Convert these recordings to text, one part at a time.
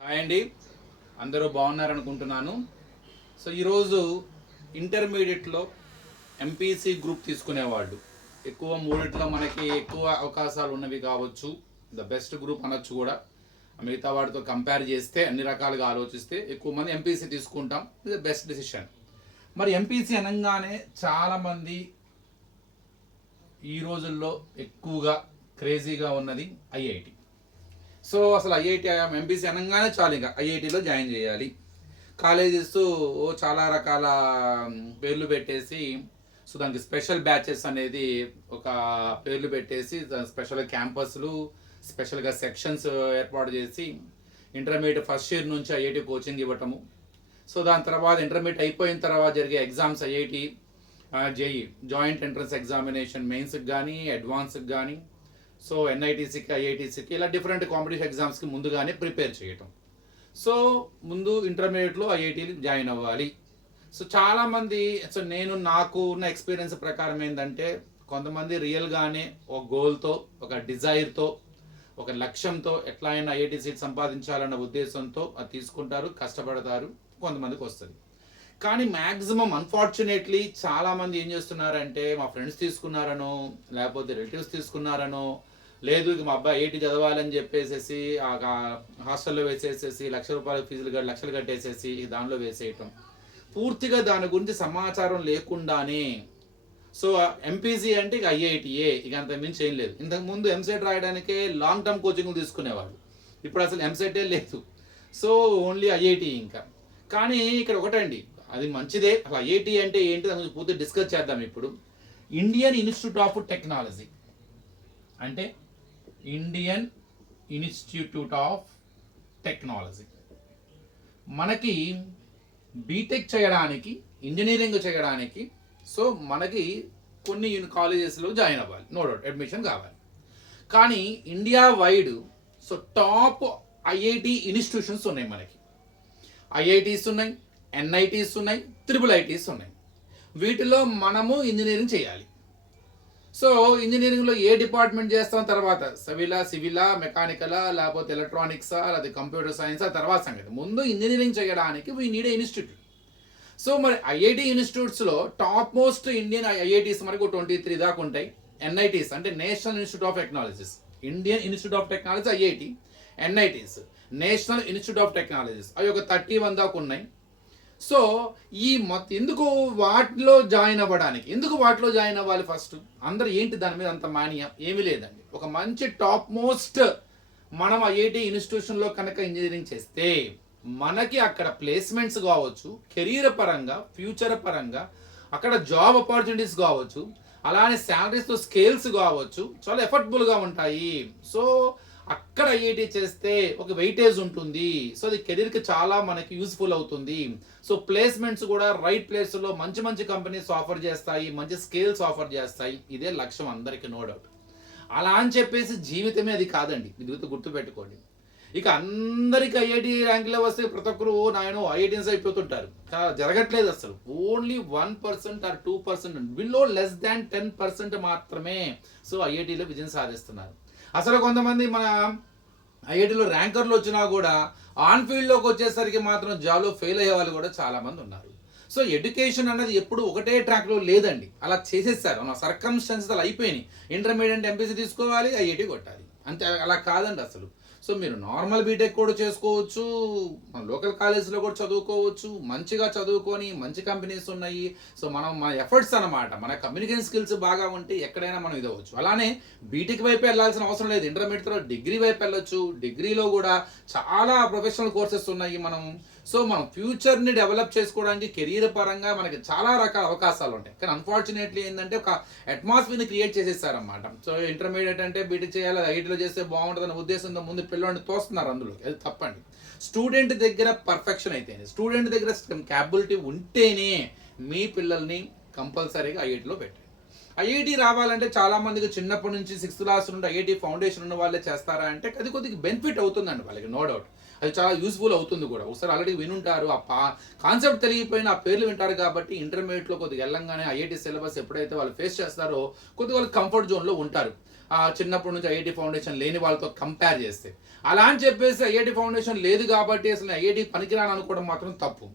Hi అండి, అందరూ బాగున్నారనుకుంటున్నాను. So ఈరోజు ఇంటర్మీడియట్లో ఎంపీసీ గ్రూప్ తీసుకునేవాళ్ళు ఎక్కువ మూడిట్లో మనకి ఎక్కువ అవకాశాలు ఉన్నవి కావచ్చు. ద బెస్ట్ గ్రూప్ అనొచ్చు కూడా. మిగతా వాటితో కంపేర్ చేస్తే అన్ని రకాలుగా ఆలోచిస్తే ఎక్కువ మంది ఎంపీసీ తీసుకుంటాం. ఇది బెస్ట్ డెసిషన్. మరి ఎంపీసీ అనగానే చాలామంది ఈ రోజుల్లో ఎక్కువగా క్రేజీగా ఉన్నది ఐఐటి. సో అసలు ఐఐటి ఎంపీసీ అనగానే చాలు, ఇంకా ఐఐటిలో జాయిన్ చేయాలి. కాలేజెస్ చాలా రకాల పేర్లు పెట్టేసి, సో దానికి స్పెషల్ బ్యాచెస్ అనేది ఒక పేర్లు పెట్టేసి స్పెషల్ క్యాంపస్లు, స్పెషల్గా సెక్షన్స్ ఏర్పాటు చేసి ఇంటర్మీడియట్ ఫస్ట్ ఇయర్ నుంచి ఐఐటి కోచింగ్ ఇవ్వటము. సో దాని తర్వాత ఇంటర్మీడియట్ అయిపోయిన తర్వాత జరిగే exams IIT JE joint entrance examination మెయిన్స్కి కానీ అడ్వాన్స్కి కానీ, సో ఎన్ఐటీసీకి ఐఐటీసీకి ఇలా డిఫరెంట్ కాంపిటీషన్ ఎగ్జామ్స్కి ముందుగానే ప్రిపేర్ చేయటం. సో ముందు ఇంటర్మీడియట్లో ఐఐటీలు జాయిన్ అవ్వాలి. సో చాలామంది, సో నాకు ఉన్న ఎక్స్పీరియన్స్ ప్రకారం ఏంటంటే, కొంతమంది రియల్గానే ఒక గోల్తో, ఒక డిజైర్తో, ఒక లక్ష్యంతో ఎట్లా అయినా ఐఐటీ సీట్ సంపాదించాలన్న ఉద్దేశంతో అది తీసుకుంటారు, కష్టపడతారు, కొంతమందికి వస్తుంది. కానీ మ్యాక్సిమం అన్ఫార్చునేట్లీ చాలామంది ఏం చేస్తున్నారంటే, మా ఫ్రెండ్స్ తీసుకున్నారనో, లేకపోతే రిలేటివ్స్ తీసుకున్నారనో, లేదు ఇక మా అబ్బాయి ఐఐటి చదవాలని చెప్పేసేసి హాస్టల్లో వేసేసేసి ₹1,00,000 ఫీజులు లక్షలు కట్టేసేసి దానిలో వేసేయటం, పూర్తిగా దాని గురించి సమాచారం లేకుండానే. సో ఎంపీసీ అంటే ఇక ఐఐటిఏ, ఇక అంత మించి ఏం లేదు. ఇంతకుముందు ఎంసెట్ రాయడానికే లాంగ్ టర్మ్ కోచింగ్ తీసుకునేవాళ్ళు, ఇప్పుడు అసలు ఎంసెటే లేదు. So only IIT. ఇంకా కానీ ఇక్కడ ఒకటండి, అది మంచిదే. అసలు ఐఐటి అంటే ఏంటి దాని గురించి పూర్తి డిస్కస్ చేద్దాం ఇప్పుడు. ఇండియన్ ఇన్స్టిట్యూట్ ఆఫ్ టెక్నాలజీ అంటే ఇండియన్ ఇన్స్టిట్యూట్ ఆఫ్ టెక్నాలజీ. మనకి బీటెక్ చేయడానికి, ఇంజనీరింగ్ చేయడానికి, సో మనకి కొన్ని కాలేజెస్లో జాయిన్ అవ్వాలి, నో డౌట్ అడ్మిషన్ కావాలి. కానీ India wide so top IIT institutions ఉన్నాయి మనకి. ఐఐటీస్ ఉన్నాయి, ఎన్ఐటీస్ ఉన్నాయి, IIITs ఉన్నాయి. వీటిలో మనము ఇంజనీరింగ్ చేయాలి. సో ఇంజనీరింగ్లో ఏ డిపార్ట్మెంట్ చేస్తాం తర్వాత, సివిలా, మెకానికలా, లేకపోతే ఎలక్ట్రానిక్సా, లేకపోతే కంప్యూటర్ సైన్సా తర్వాత సంగతి. ముందు ఇంజనీరింగ్ చేయడానికి we need a institute. So మరి ఐఐటి ఇన్స్టిట్యూట్స్లో టాప్ మోస్ట్ ఇండియన్ ఐఐటీస్ మనకు 23 దాకా ఉంటాయి. ఎన్ఐటీస్ అంటే national institute of technologies, Indian institute of technology IIT. NITs national institute of technologies, అవి ఒక 31 దాకా ఉన్నాయి. సో ఈ ఎందుకు వాటిలో జాయిన్ అవ్వడానికి, ఎందుకు వాటిలో జాయిన్ అవ్వాలి ఫస్ట్? అందరు ఏంటి దాని మీద అంత మానియా? ఏమీ లేదండి. ఒక మంచి టాప్ మోస్ట్ మనం ఐఐటి ఇన్స్టిట్యూషన్లో కనుక ఇంజనీరింగ్ చేస్తే మనకి అక్కడ ప్లేస్మెంట్స్ కావచ్చు, కెరీర్ పరంగా, ఫ్యూచర్ పరంగా అక్కడ జాబ్ ఆపర్చునిటీస్ కావచ్చు, అలానే శాలరీస్తో స్కేల్స్ కావచ్చు, చాలా ఎఫర్టబుల్గా ఉంటాయి. సో అక్కడ ఐఐటి చేస్తే ఒక వెయిటేజ్ ఉంటుంది. సో అది కెరీర్కి చాలా మనకి యూస్ఫుల్ అవుతుంది. సో ప్లేస్మెంట్స్ కూడా రైట్ ప్లేస్లో మంచి మంచి కంపెనీస్ ఆఫర్ చేస్తాయి, మంచి స్కేల్స్ ఆఫర్ చేస్తాయి. ఇదే లక్ష్యం అందరికీ, నో డౌట్. అలా అని చెప్పేసి జీవితమే అది కాదండి, ఇది గుర్తుపెట్టుకోండి. ఇక అందరికి ఐఐటి ర్యాంకులో వస్తే ప్రతి ఒక్కరు నాయన ఐఐటీస్ అయిపోతుంటారు. జరగట్లేదు అసలు. Only 1% or 2%, below less than 10% మాత్రమే సో ఐఐటీలో విజయం సాధిస్తున్నారు. అసలు కొంతమంది మన ఐఐటీలో ర్యాంకర్లు వచ్చినా కూడా ఆన్ ఫీల్డ్లోకి వచ్చేసరికి మాత్రం జాబ్లో ఫెయిల్ అయ్యే వాళ్ళు కూడా చాలామంది ఉన్నారు. సో ఎడ్యుకేషన్ అన్నది ఎప్పుడు ఒకటే ట్రాక్లో లేదండి. అలా చేసేస్తారు, మన సర్కమ్స్టాన్సెస్ అలా అయిపోయినాయి. ఇంటర్మీడియట్ ఎంపీసీ తీసుకోవాలి, ఐఐటి కొట్టాలి అంతే. అలా కాదండి అసలు. సో మీరు నార్మల్ బీటెక్ కూడా చేసుకోవచ్చు, మన లోకల్ కాలేజ్లో కూడా చదువుకోవచ్చు, మంచిగా చదువుకొని మంచి కంపెనీస్ ఉన్నాయి. సో మన ఎఫర్ట్స్ అనమాట, మన కమ్యూనికేషన్ స్కిల్స్ బాగా ఉంటే ఎక్కడైనా మనం ఇదవచ్చు. అలానే బీటెక్ వైపు వెళ్ళాల్సిన అవసరం లేదు, ఇంటర్మీడియట్లో డిగ్రీ వైపు వెళ్ళొచ్చు. డిగ్రీలో కూడా చాలా ప్రొఫెషనల్ కోర్సెస్ ఉన్నాయి. మనం ఫ్యూచర్ని డెవలప్ చేసుకోవడానికి కెరీర్ పరంగా మనకి చాలా రకాల అవకాశాలు ఉంటాయి. కానీ అన్ఫార్చునేట్లీ ఏంటంటే ఒక అట్మాస్ఫియర్ని క్రియేట్ చేసేసారన్నమాట. సో ఇంటర్మీడియట్ అంటే బీటెక్ చేయాలి, ఐఐటీలో చేస్తే బాగుంటుందన్న ఉద్దేశంతో ముందు పిల్లల్ని తోస్తున్నారు అందులో. అది తప్పండి. స్టూడెంట్ దగ్గర పర్ఫెక్షన్ అయితేనే, స్టూడెంట్ దగ్గర క్యాపబిలిటీ ఉంటేనే మీ పిల్లల్ని కంపల్సరీగా ఐఐటీలో పెట్టండి. ఐఐటి రావాలంటే చాలామందికి చిన్నప్పటి నుంచి 6th క్లాస్ నుండి ఐఐటి ఫౌండేషన్ ఉన్న వాళ్ళే చేస్తారా అంటే అది కొద్దిగా బెనిఫిట్ అవుతుందండి వాళ్ళకి, నో డౌట్. అది చాలా యూస్ఫుల్ అవుతుంది కూడా. ఒకసారి ఆల్రెడీ వినుంటారు, ఆ కాన్సెప్ట్ తెలియకపోయినా ఆ పేర్లు వింటారు కాబట్టి ఇంటర్మీడియట్లో కొద్దిగా వెళ్ళంగానే ఐఐటి సిలబస్ ఎప్పుడైతే వాళ్ళు ఫేస్ చేస్తారో కొద్దిగా వాళ్ళు కంఫర్ట్ జోన్లో ఉంటారు. చిన్నప్పటి నుంచి ఐఐటి ఫౌండేషన్ లేని వాళ్ళతో కంపేర్ చేస్తే. అలా అని చెప్పేసి ఐఐటి ఫౌండేషన్ లేదు కాబట్టి అసలు ఐఐటి పనికిరాని అనుకోవడం మాత్రం తప్పు.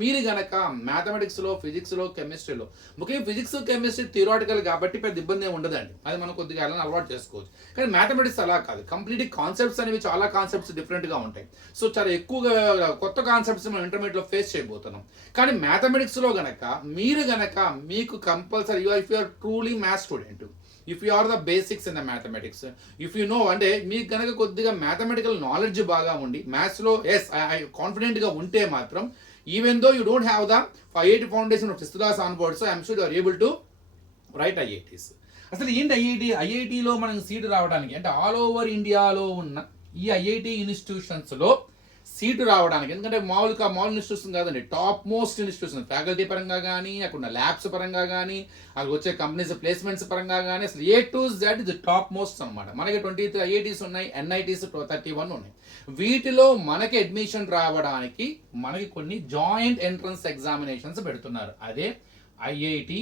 మీరు గనక మ్యాథమెటిక్స్లో, ఫిజిక్స్లో, కెమిస్ట్రీలో, ముఖ్యంగా ఫిజిక్స్ కెమిస్ట్రీ థియరాటికల్ కాబట్టి పెద్ద ఇబ్బంది ఏమి ఉండదండి, అది మనం కొద్దిగా అలా అలవాటు చేసుకోవచ్చు. కానీ మ్యాథమెటిక్స్ అలా కాదు, కంప్లీట్ కాన్సెప్ట్స్ అనేవి చాలా కాన్సెప్ట్స్ డిఫరెంట్గా ఉంటాయి. సో చాలా ఎక్కువగా కొత్త కాన్సెప్ట్స్ మనం ఇంటర్మీడియట్లో ఫేస్ చేయబోతున్నాం. కానీ మ్యాథమెటిక్స్లో గనక మీరు గనక మీకు compulsory if you are truly maths student, if you are the basics in the mathematics, if you know అంటే మీకు కనుక కొద్దిగా మ్యాథమెటికల్ నాలెడ్జ్ బాగా ఉండి మ్యాథ్స్లో కాన్ఫిడెంట్గా ఉంటే మాత్రం, even though you don't have the IIT foundation of 6th class onwards, I'm sure you are able to write IITs. అసలు ఏంటి ఐఐటిలో మనకు సీటు రావడానికి అంటే ఆల్ ఓవర్ ఇండియాలో ఉన్న ఈ ఐఐటి ఇన్స్టిట్యూషన్స్లో సీటు రావడానికి, ఎందుకంటే మామూలు ఇన్స్టిట్యూషన్ కాదండి, టాప్ మోస్ట్ ఇన్స్టిట్యూషన్, ఫ్యాకల్టీ పరంగా కానీ, అక్కడ ల్యాబ్స్ పరంగా కానీ, అక్కడ వచ్చే కంపెనీస్ ప్లేస్మెంట్స్ పరంగా కానీ, అసలు A to Z ఇది టాప్ మోస్ట్ అనమాట. మనకి 23 ఐఐటీస్ ఉన్నాయి, NITs 31 ఉన్నాయి. వీటిలో మనకి అడ్మిషన్ రావడానికి మనకి కొన్ని జాయింట్ ఎంట్రన్స్ ఎగ్జామినేషన్స్ పెడుతున్నారు. అదే IIT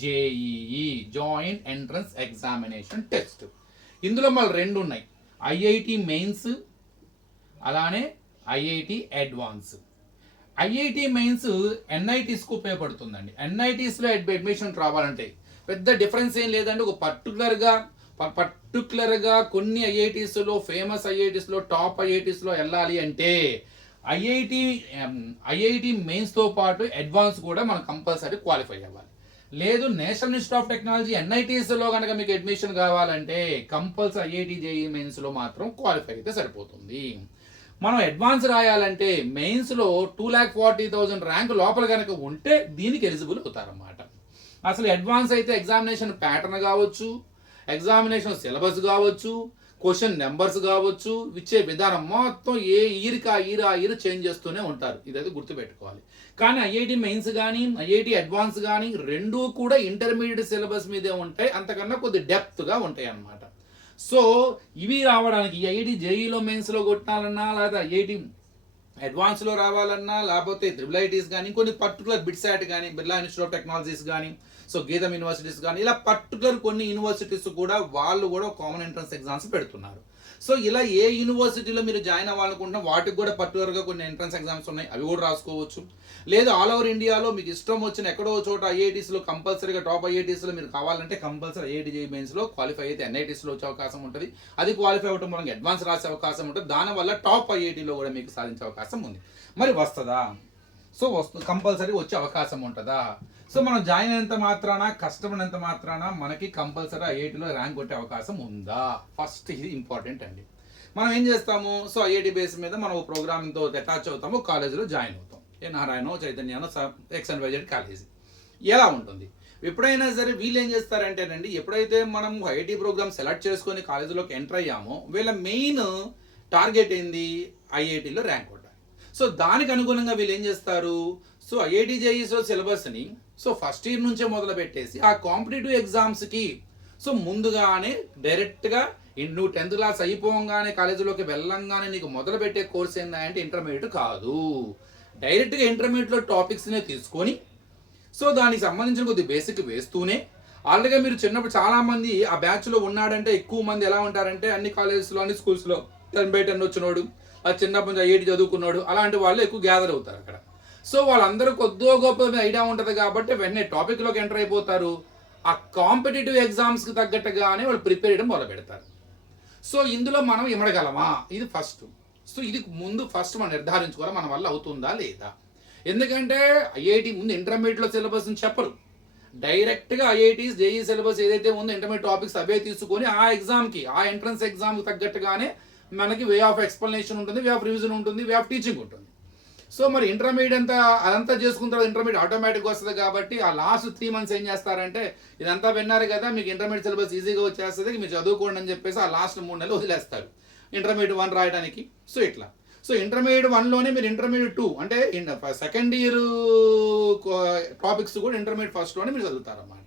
JEE, joint entrance examination test. ఇందులో మళ్ళీ 2 ఉన్నాయి, ఐఐటి మెయిన్స్ అలానే ఐఐటి అడ్వాన్స్. ఐఐటి మెయిన్స్ NITస్కు ఉపయోగపడుతుందండి. NITస్లో అడ్మిషన్ రావాలంటే పెద్ద డిఫరెన్స్ ఏం లేదండి. ఒక పర్టికులర్గా కొన్ని ఐఐటీస్లో, ఫేమస్ ఐఐటీస్లో, టాప్ ఐఐటీస్లో వెళ్ళాలి అంటే ఐఐటి మెయిన్స్తో పాటు అడ్వాన్స్ కూడా మనం కంపల్సరీ క్వాలిఫై అవ్వాలి. లేదు నేషనల్ ఇన్స్టిట్యూట్ ఆఫ్ టెక్నాలజీ NITస్లో కనుక మీకు అడ్మిషన్ కావాలంటే కంపల్సరీ ఐఐటి JEE మెయిన్స్లో మాత్రం క్వాలిఫై అయితే సరిపోతుంది. మనం అడ్వాన్స్ రాయాలంటే మెయిన్స్లో 2,40,000 ర్యాంక్ లోపల కనుక ఉంటే దీనికి ఎలిజిబుల్ అవుతారన్నమాట. అసలు అడ్వాన్స్ అయితే ఎగ్జామినేషన్ ప్యాటర్న్ కావచ్చు, ఎగ్జామినేషన్ సిలబస్ కావచ్చు, క్వశ్చన్ నెంబర్స్ కావచ్చు, ఇచ్చే విధానం మొత్తం ఏ ఇయర్కి ఆ ఇయర్ చేంజ్ చేస్తూనే ఉంటారు. ఇదైతే గుర్తుపెట్టుకోవాలి. కానీ ఐఐటి మెయిన్స్ కానీ, ఐఐటి అడ్వాన్స్ కానీ రెండూ కూడా ఇంటర్మీడియట్ సిలబస్ మీదే ఉంటాయి, అంతకన్నా కొద్ది డెప్త్గా ఉంటాయి అన్నమాట. సో ఇవి రావడానికి ఐఐటి JEEలో మెయిన్స్లో కొట్టాలన్నా, లేదా ఐఐటి అడ్వాన్స్లో రావాలన్నా, లేకపోతే IIITs కానీ, కొన్ని పర్టికులర్ బిట్సాట్ కానీ, బిర్లా ఇన్స్టిట్యూట్ ఆఫ్ టెక్నాలజీస్ కానీ, సో గీతం యూనివర్సిటీస్ కానీ, ఇలా పర్టికులర్ కొన్ని యూనివర్సిటీస్ కూడా వాళ్ళు కూడా కామన్ ఎంట్రన్స్ ఎగ్జామ్స్ పెడుతున్నారు. సో ఇలా ఏ యూనివర్సిటీలో మీరు జాయిన్ అవ్వాలనుకుంటున్నా వాటికి కూడా పర్టికులర్గా కొన్ని ఎంట్రన్స్ ఎగ్జామ్స్ ఉన్నాయి, అవి కూడా రాసుకోవచ్చు. లేదు ఆల్ ఓవర్ ఇండియాలో మీకు ఇష్టం వచ్చిన ఎక్కడో చోట ఐఐటీస్లో కంపల్సరీగా టాప్ ఐఐటీస్లో మీరు కావాలంటే కంపల్సరీ ఐఐటి JEE మెయిన్స్లో క్వాలిఫై అయితే NITస్లో వచ్చే అవకాశం ఉంటుంది. అది క్వాలిఫై అవ్వడం మనకి అడ్వాన్స్ రాసే అవకాశం ఉంటుంది. దానివల్ల టాప్ ఐఐటీలో కూడా మీకు సాధించే అవకాశం ఉంది. మరి వస్తుందా? సో కంపల్సరీ వచ్చే అవకాశం ఉంటుందా? సో మనం జాయిన్ అయినంత మాత్రాన, కష్టపడినంత మాత్రాన మనకి కంపల్సరీ ఐఐటీలో ర్యాంక్ కొట్టే అవకాశం ఉందా? ఫస్ట్ ఇది ఇంపార్టెంట్ అండి. మనం ఏం చేస్తాము, సో ఐఐటి బేస్ మీద మనం ప్రోగ్రామ్తో అటాచ్ అవుతాము, కాలేజీలో జాయిన్ అవుతాం. నారాయణో, చైతన్యానో, XYZ కాలేజీ ఎలా ఉంటుంది. ఎప్పుడైనా సరే వీళ్ళు ఏం చేస్తారంటేనండి, ఎప్పుడైతే మనం ఐఐటి ప్రోగ్రామ్ సెలెక్ట్ చేసుకొని కాలేజీలోకి ఎంటర్ అయ్యామో వీళ్ళ మెయిన్ టార్గెట్ ఏంది, ఐఐటీలో ర్యాంక్ కొట్టాలి. సో దానికి అనుగుణంగా వీళ్ళు ఏం చేస్తారు, సో ఐఐటి JEEలో సిలబస్ని సో ఫస్ట్ ఇయర్ నుంచే మొదలు పెట్టేసి ఆ కాంపిటేటివ్ ఎగ్జామ్స్కి సో ముందుగానే డైరెక్ట్గా నువ్వు 10th క్లాస్ అయిపోగానే కాలేజీలోకి వెళ్ళంగానే నీకు మొదలు పెట్టే కోర్స్ ఏంటంటే ఇంటర్మీడియట్ కాదు, డైరెక్ట్గా ఇంటర్మీడియట్లో టాపిక్స్నే తీసుకొని సో దానికి సంబంధించిన కొద్ది బేసిక్ వేస్తూనే, ఆల్రెడీగా మీరు చిన్నప్పుడు చాలామంది ఆ బ్యాచ్లో ఉన్నాడంటే ఎక్కువ మంది ఎలా ఉంటారంటే అన్ని కాలేజెస్లో, అన్ని స్కూల్స్లో 10/10 వచ్చినోడు, ఆ చిన్నప్పటి నుంచి ఐఐటి చదువుకున్నాడు, అలాంటి వాళ్ళు ఎక్కువ గ్యాదర్ అవుతారు అక్కడ. సో వాళ్ళందరూ కొద్దిగా గొప్ప ఐడియా ఉంటుంది కాబట్టి వెంటనే టాపిక్లోకి ఎంటర్ అయిపోతారు. ఆ కాంపిటేటివ్ ఎగ్జామ్స్కి తగ్గట్టుగానే వాళ్ళు ప్రిపేర్ చేయడం మొదలు పెడతారు. సో ఇందులో మనం ఇమడగలమా, ఇది ఫస్ట్. సో ఇది ముందు ఫస్ట్ మనం నిర్ధారించుకోవాలి మన వల్ల అవుతుందా లేదా. ఎందుకంటే ఐఐటి ముందు ఇంటర్మీడియట్లో సిలబస్ని చెప్పరు, డైరెక్ట్గా ఐఐటీస్ JEE సిలబస్ ఏదైతే ఉందో ఇంటర్మీడియట్ టాపిక్స్ అవే తీసుకొని ఆ ఎగ్జామ్కి, ఆ ఎంట్రన్స్ ఎగ్జామ్కి తగ్గట్టుగానే మనకి వే ఆఫ్ ఎక్స్ప్లెనేషన్ ఉంటుంది, వే ఆఫ్ రివిజన్ ఉంటుంది, వే ఆఫ్ టీచింగ్ ఉంటుంది. సో మరి ఇంటర్మీడియట్ అదంతా చేసుకున్న తర్వాత ఇంటర్మీడియట్ ఆటోమేటిక్గా వస్తుంది కాబట్టి ఆ లాస్ట్ 3 months ఏం చేస్తారంటే, ఇదంతా విన్నారు కదా మీకు ఇంటర్మీడియట్ సిలబస్ ఈజీగా వచ్చేస్తుంది మీరు చదువుకోండి అని చెప్పేసి ఆ లాస్ట్ 3 నెలలు వదిలేస్తారు ఇంటర్మీడియట్ 1 రాయడానికి. సో ఇట్లా సో ఇంటర్మీడియట్ 1లోనే మీరు ఇంటర్మీడియట్ 2 అంటే సెకండ్ ఇయర్ టాపిక్స్ కూడా ఇంటర్మీడియట్ ఫస్ట్లోనే మీరు చదువుతారన్నమాట.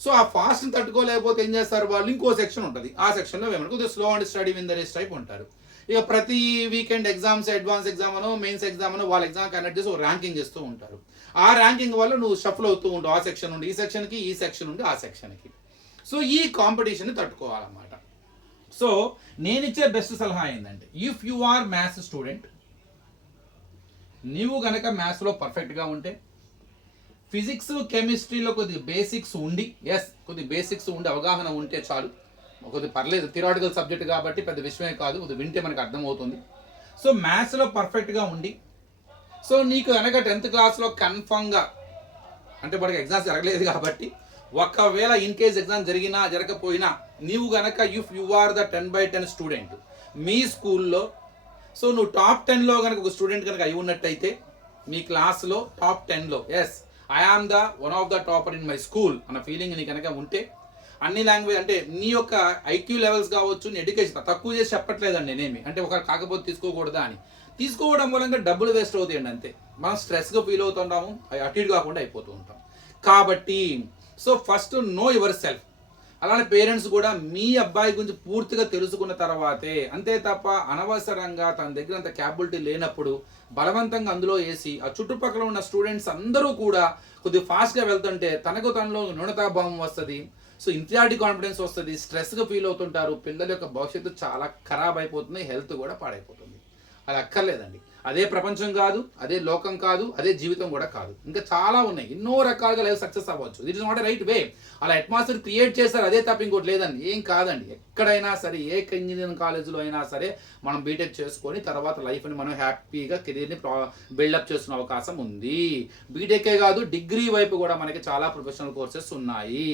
సో ఆ ఫాస్ట్ని తట్టుకోలేకపోతే ఏం చేస్తారు వాళ్ళు, ఇంకో సెక్షన్ ఉంటుంది, ఆ సెక్షన్లో ఏమన్నా కొద్దిగా slow and steady win the race type ఉంటారు. ఇక ప్రతి వీకెండ్ ఎగ్జామ్స్, అడ్వాన్స్ ఎగ్జామ్ అనో మెయిన్స్ ఎగ్జామ్ అనో వాళ్ళ ఎగ్జామ్ కనెక్ట్ చేసి ర్యాంకింగ్ చేస్తూ ఉంటారు. ఆ ర్యాంకింగ్ వల్ల నువ్వు షఫల్ అవుతూ ఉంటావు, ఆ సెక్షన్ నుండి ఈ సెక్షన్కి, ఈ సెక్షన్ నుండి ఆ సెక్షన్కి. సో ఈ కాంపిటీషన్ని తట్టుకోవాలన్నమాట. సో నేను ఇచ్చే బెస్ట్ సలహా ఏంటంటే, if you are maths student, నీవు గనక మ్యాథ్స్లో పర్ఫెక్ట్గా ఉంటే, ఫిజిక్స్ కెమిస్ట్రీలో కొద్ది బేసిక్స్ ఉండి, కొద్ది బేసిక్స్ ఉండి అవగాహన ఉంటే చాలు, కొద్ది పర్లేదు, థియరాటికల్ సబ్జెక్ట్ కాబట్టి పెద్ద విషయమే కాదు, కొద్ది వింటే మనకు అర్థమవుతుంది. సో మ్యాథ్స్లో పర్ఫెక్ట్గా ఉండి, సో నీకు కనుక 10th క్లాస్లో కన్ఫామ్గా, అంటే మనకి ఎగ్జామ్స్ జరగలేదు కాబట్టి, ఒకవేళ ఇన్ కేస్ ఎగ్జామ్ జరిగినా జరగకపోయినా, నీవు గనక if you are the 10/10 student మీ స్కూల్లో, సో నువ్వు టాప్ 10లో కనుక ఒక స్టూడెంట్ కనుక అయి ఉన్నట్టయితే, మీ క్లాస్లో టాప్ 10లో I am the one of the topper in my school అన్న ఫీలింగ్ నీ కనుక ఉంటే, అన్ని లాంగ్వేజ్ అంటే నీ యొక్క ఐక్యూ లెవెల్స్ కావచ్చు, నీ ఎడ్యుకేషన్ తక్కువ చేసి చెప్పట్లేదండి నేనేమి, అంటే ఒక కాకపోతే తీసుకోకూడదా అని. తీసుకోవడం మూలంగా డబ్బులు వేస్ట్ అవుతాయండి అంతే. మనం స్ట్రెస్గా ఫీల్ అవుతుంటాము, అవి అటు ఇటు కాకుండా అయిపోతూ ఉంటాం. కాబట్టి so first know yourself. అలానే పేరెంట్స్ కూడా మీ అబ్బాయి గురించి పూర్తిగా తెలుసుకున్న తర్వాతే, అంతే తప్ప అనవసరంగా తన దగ్గర అంత క్యాపబిలిటీ లేనప్పుడు బలవంతంగా అందులో వేసి, ఆ చుట్టుపక్కల ఉన్న స్టూడెంట్స్ అందరూ కూడా కొద్దిగా ఫాస్ట్గా వెళ్తుంటే తనకు తనలో న్యూనతాభావం వస్తుంది, సో ఇన్ఫీరియారిటీ కాన్ఫిడెన్స్ వస్తుంది, స్ట్రెస్గా ఫీల్ అవుతుంటారు, పిల్లల యొక్క భవిష్యత్తు చాలా ఖరాబ్ అయిపోతుంది, హెల్త్ కూడా పాడైపోతుంది. అది అక్కర్లేదండి. అదే ప్రపంచం కాదు, అదే లోకం కాదు, అదే జీవితం కూడా కాదు. ఇంకా చాలా ఉన్నాయి, ఎన్నో రకాలుగా లైఫ్ సక్సెస్ అవ్వచ్చు. That is not a right way. అలా అట్మాస్ఫియర్ క్రియేట్ చేస్తారు, అదే తప్ప ఇంకోటి లేదండి. ఏం కాదండి. ఎక్కడైనా సరే, ఏ ఇంజనీరింగ్ కాలేజీలో అయినా సరే మనం బీటెక్ చేసుకొని తర్వాత లైఫ్ని మనం హ్యాపీగా కెరీర్ని బిల్డప్ చేసుకునే అవకాశం ఉంది. బీటెకే కాదు, డిగ్రీ వైపు కూడా మనకి చాలా ప్రొఫెషనల్ కోర్సెస్ ఉన్నాయి,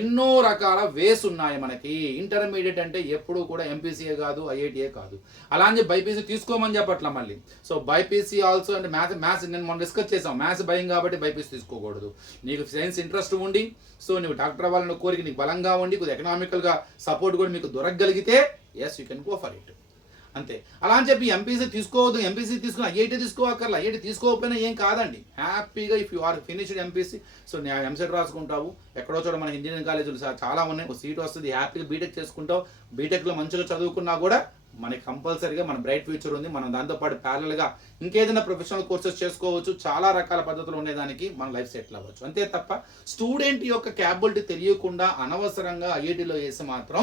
ఎన్నో రకాల వేస్ ఉన్నాయి మనకి. ఇంటర్మీడియట్ అంటే ఎప్పుడు కూడా ఎంపీసీఏ కాదు, ఐఐటీఏ కాదు. అలా అని బైపీసీ తీసుకోమని చెప్పట్లా మళ్ళీ. సో బైపీసీ ఆల్సో అంటే మ్యాథ్స్ నేను మనం డిస్కస్ చేసాం, మ్యాథ్స్ భయం కాబట్టి బైపీసీ తీసుకోకూడదు. నీకు సైన్స్ ఇంట్రెస్ట్ ఉండి, సో నువ్వు డాక్టర్ అవ్వాలన్న కోరిక నీకు బలంగా ఉండి, కొద్దిగా ఎకనామికల్గా సపోర్ట్ కూడా మీకు దొరకగలిగితే you can go for it, అంతే. అలా అని చెప్పి ఎంపీసీ తీసుకోవద్దు, ఎంపీసీ తీసుకుని ఐఐటీ తీసుకోవక్కర్లా, ఐఐటీ తీసుకోకపోయినా ఏం కాదండి. హ్యాపీగా if you are finished MPC, so నేను ఎంసెట్ రాసుకుంటావు, ఎక్కడో చోట మన ఇంజనీరింగ్ కాలేజీలు చాలా ఉన్నాయి, ఒక సీట్ వస్తుంది, హ్యాపీగా బీటెక్ చేసుకుంటావు. బీటెక్లో మంచిగా చదువుకున్నా కూడా మనకి కంపల్సరీగా మన బ్రైట్ ఫ్యూచర్ ఉంది. మనం దాంతోపాటు ప్యారల్గా ఇంకేదైనా ప్రొఫెషనల్ కోర్సెస్ చేసుకోవచ్చు, చాలా రకాల పద్ధతులు ఉండేదానికి మన లైఫ్ సెటిల్ అవ్వచ్చు. అంతే తప్ప స్టూడెంట్ యొక్క క్యాపబిలిటీ తెలియకుండా అనవసరంగా ఐఐటీలో వేసి మాత్రం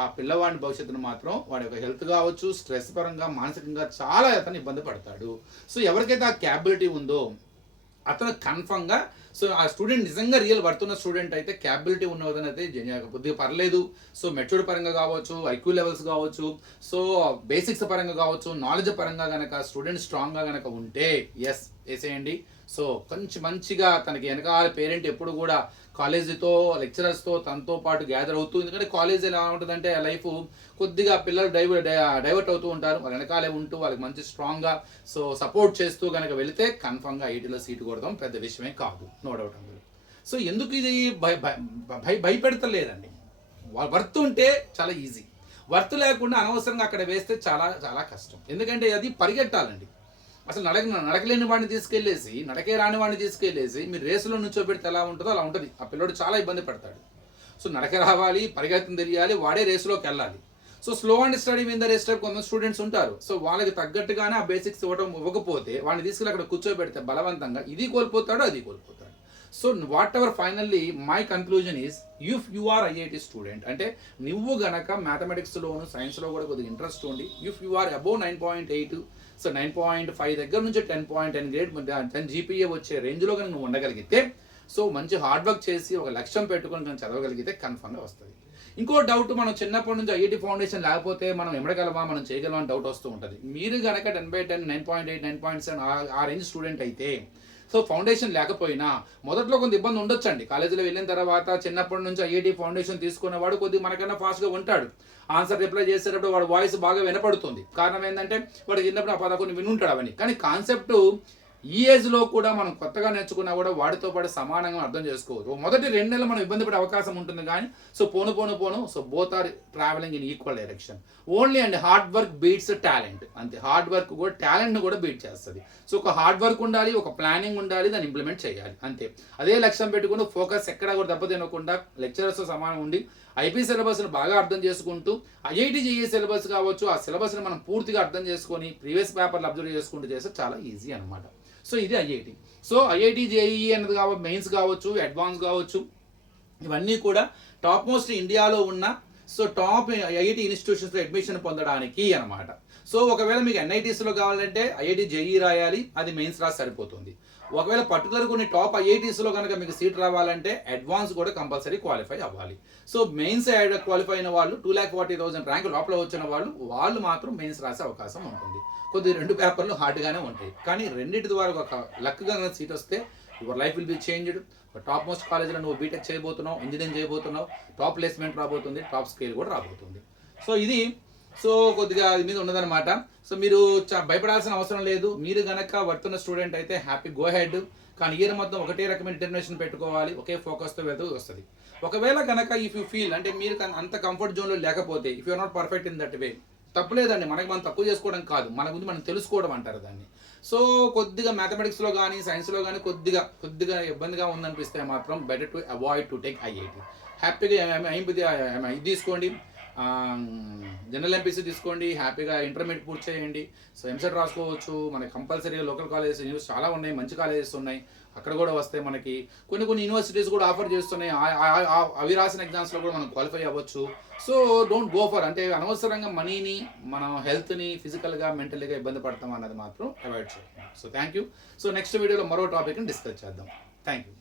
ఆ పిల్లవాడి భవిష్యత్తును మాత్రం వాడి యొక్క హెల్త్ కావచ్చు, స్ట్రెస్ పరంగా, మానసికంగా చాలా అతను ఇబ్బంది పడతాడు. సో ఎవరికైతే ఆ క్యాపబిలిటీ ఉందో అతను కన్ఫర్మ్గా, సో ఆ స్టూడెంట్ నిజంగా రియల్ వర్తున్న స్టూడెంట్ అయితే, క్యాపబిలిటీ ఉన్నదని అయితే కొద్దిగా పర్లేదు. సో మెచ్యూర్డ్ పరంగా కావచ్చు, ఐక్యూ లెవెల్స్ కావచ్చు, సో బేసిక్స్ పరంగా కావచ్చు, నాలెడ్జ్ పరంగా కనుక స్టూడెంట్ స్ట్రాంగ్గా కనుక ఉంటే వేసేయండి. సో కొంచెం మంచిగా తనకి వెనకాల పేరెంట్ ఎప్పుడు కూడా కాలేజీతో, లెక్చరర్స్తో తనతో పాటు గ్యాదర్ అవుతూ, ఎందుకంటే కాలేజ్ ఎలా ఉంటుందంటే లైఫ్ కొద్దిగా పిల్లలు డైవర్ట్ అవుతూ ఉంటారు, వాళ్ళ వెనకాలే ఉంటూ వాళ్ళకి మంచి స్ట్రాంగ్గా సో సపోర్ట్ చేస్తూ కనుక వెళితే కన్ఫర్మ్గా ఐటీలో సీటు కొడదాం పెద్ద విషయమే కాదు, నో డౌట్ అందులో. సో ఎందుకు ఇది భయపెడతలేదండి. వర్త్ ఉంటే చాలా ఈజీ, వర్త్ లేకుండా అనవసరంగా అక్కడ వేస్తే చాలా చాలా కష్టం. ఎందుకంటే అది పరిగెట్టాలండి. అసలు నడకలేని వాడిని తీసుకెళ్ళేసి, నడకే రాని వాడిని తీసుకెళ్ళేసి మీరు రేసులో నుంచోబెడితే ఎలా ఉంటుందో అలా ఉంటుంది. ఆ పిల్లడు చాలా ఇబ్బంది పడతాడు. సో నడక రావాలి, పరిగెత్తం తెలియాలి, వాడే రేసులోకి వెళ్ళాలి. So slow and steady win the race type కొంతమంది స్టూడెంట్స్ ఉంటారు. సో వాళ్ళకి తగ్గట్టుగానే ఆ బేసిక్స్ ఇవ్వకపోతే వాడిని తీసుకెళ్ళి అక్కడ కూర్చోబెడితే బలవంతంగా ఇది కోల్పోతాడు, అది కోల్పోతాడు. So whatever finally my conclusion is, if you are IIT student అంటే నువ్వు గనక మ్యాథమెటిక్స్లోను, సైన్స్లో కూడా కొద్దిగా ఇంట్రెస్ట్ ఉండి, if you are above 9.8, so 9.5 దగ్గర నుంచి 10.10 గ్రేడ్ 10 జీపీఏ వచ్చే రేంజ్లో కనుక నువ్వు ఉండగలిగితే, సో మంచి హార్డ్ వర్క్ చేసి ఒక లక్ష్యం పెట్టుకొని కనుక చదవగలిగితే కన్ఫర్మ్గా వస్తుంది. ఇంకో డౌట్, మనం చిన్నప్పటి నుంచి ఐఐటి ఫౌండేషన్ లేకపోతే మనం ఎమడగలమా, మనం చేయగలమా అని డౌట్ వస్తూ ఉంటుంది. మీరు కనుక 10/10, 9.8, 9.7 ఆ రేంజ్ స్టూడెంట్ అయితే, సో ఫౌండేషన్ లేకపోయినా మొదట్లో కొంత ఇబ్బంది ఉండొచ్చండి. కాలేజీలో వెళ్ళిన తర్వాత చిన్నప్పటి నుంచి ఐఐటి ఫౌండేషన్ తీసుకున్నవాడు కొద్దిగా మనకన్నా ఫాస్ట్గా ఉంటాడు. ఆన్సర్ రిప్లై చేసేటప్పుడు వాడు వాయిస్ బాగా వినపడుతుంది. కారణం ఏంటంటే వాడికి చిన్నప్పుడు ఆ పదకొన్ని వినుంటాడు అవన్నీ. కానీ కాన్సెప్ట్ ఈ ఏజ్లో కూడా మనం కొత్తగా నేర్చుకున్నా కూడా వాడితో పాటు సమానంగా అర్థం చేసుకోవచ్చు. మొదటి 2 నెలలు మనం ఇబ్బంది పడే అవకాశం ఉంటుంది, కానీ సో పోను so both are travelling in equal direction. Only and hard work beats talent, అంతే. హార్డ్ వర్క్ కూడా టాలెంట్ని కూడా బీట్ చేస్తుంది. సో ఒక హార్డ్ వర్క్ ఉండాలి, ఒక ప్లానింగ్ ఉండాలి, దాన్ని ఇంప్లిమెంట్ చేయాలి, అంతే. అదే లక్ష్యం పెట్టుకుని ఫోకస్ ఎక్కడా కూడా దెబ్బతినకుండా లెక్చరర్స్తో సమానం ఉండి ఐపీ సిలబస్ను బాగా అర్థం చేసుకుంటూ, ఐఐటి జేఈ సిలబస్ కావచ్చు, ఆ సిలబస్ని మనం పూర్తిగా అర్థం చేసుకొని ప్రీవియస్ పేపర్లు అబ్జర్వ్ చేసుకుంటూ చేస్తే చాలా ఈజీ అనమాట. సో ఇది ఐఐటి. సో ఐఐటి జేఈ అన్నది కావచ్చు, మెయిన్స్ కావచ్చు, అడ్వాన్స్ కావచ్చు, ఇవన్నీ కూడా టాప్ మోస్ట్ ఇండియాలో ఉన్న సో టాప్ ఐఐటి ఇన్స్టిట్యూషన్స్లో అడ్మిషన్ పొందడానికి అనమాట. సో ఒకవేళ మీకు ఎన్ఐటీస్లో కావాలంటే ఐఐటి జేఈ రాయాలి, అది మెయిన్స్ రాసి సరిపోతుంది. ఒకవేళ పర్టికులర్ కొన్ని టాప్ ఐఐటీస్లో కనుక మీకు సీట్ రావాలంటే అడ్వాన్స్ కూడా కంపల్సరీ క్వాలిఫై అవ్వాలి. సో మెయిన్స్ క్వాలిఫై అయిన వాళ్ళు 2,40,000 ర్యాంక్ లోపల వచ్చిన వాళ్ళు మాత్రం మెయిన్స్ రాసే అవకాశం ఉంటుంది. కొద్ది 2 పేపర్లు హార్డ్గానే ఉంటాయి, కానీ రెండింటి ద్వారా ఒక లక్గా సీట్ వస్తే your life will be changed. Top most కాలేజీలో నువ్వు బీటెక్ చేయబోతున్నావు, ఇంజనీరింగ్ చేయబోతున్నావు, టాప్ ప్లేస్మెంట్ రాబోతుంది, టాప్ స్కేల్ కూడా రాబోతుంది. సో ఇది కొద్దిగా ఇది మీద ఉన్నదనమాట. సో మీరు భయపడాల్సిన అవసరం లేదు. మీరు గనక వర్తున్న స్టూడెంట్ అయితే హ్యాపీ గో హెడ్. కానీ ఇయర్ మొత్తం ఒకటే రకమైన డిటర్మినేషన్ పెట్టుకోవాలి, ఒకే ఫోకస్తో వెళ్తూ వస్తుంది. ఒకవేళ కనుక ఇఫ్ యూ ఫీల్ అంటే మీరు అంత కంఫర్ట్ జోన్లో లేకపోతే, if you're not perfect in that way, తప్పులేదండి. మనం తక్కువ చేసుకోవడం కాదు, మన గురించి మనం తెలుసుకోవడం అంటారు దాన్ని. సో కొద్దిగా మ్యాథమెటిక్స్లో కానీ సైన్స్లో కానీ కొద్దిగా ఇబ్బందిగా ఉందనిపిస్తే మాత్రం better to avoid to take IIT. హ్యాపీగా ఇది తీసుకోండి, జనరల్ ఎంపీసీ తీసుకోండి, హ్యాపీగా ఇంటర్మీడియట్ పూర్తి చేయండి. సో ఎంసెట్ రాసుకోవచ్చు. మనకి కంపల్సరీగా లోకల్ కాలేజెస్ న్యూస్ చాలా ఉన్నాయి, మంచి కాలేజెస్ ఉన్నాయి, అక్కడ కూడా వస్తాయి. మనకి కొన్ని యూనివర్సిటీస్ కూడా ఆఫర్ చేస్తున్నాయి, అవి రాసిన ఎగ్జామ్స్లో కూడా మనం క్వాలిఫై అవ్వచ్చు. సో డోంట్ గో ఫర్ అంటే అనవసరంగా మనీని, మన హెల్త్ని ఫిజికల్గా మెంటల్గా ఇబ్బంది పడతాం అన్నది మాత్రం అవాయిడ్ చేయండి. So thank you. So next వీడియోలో మరో టాపిక్ని డిస్కస్ చేద్దాం. Thank you.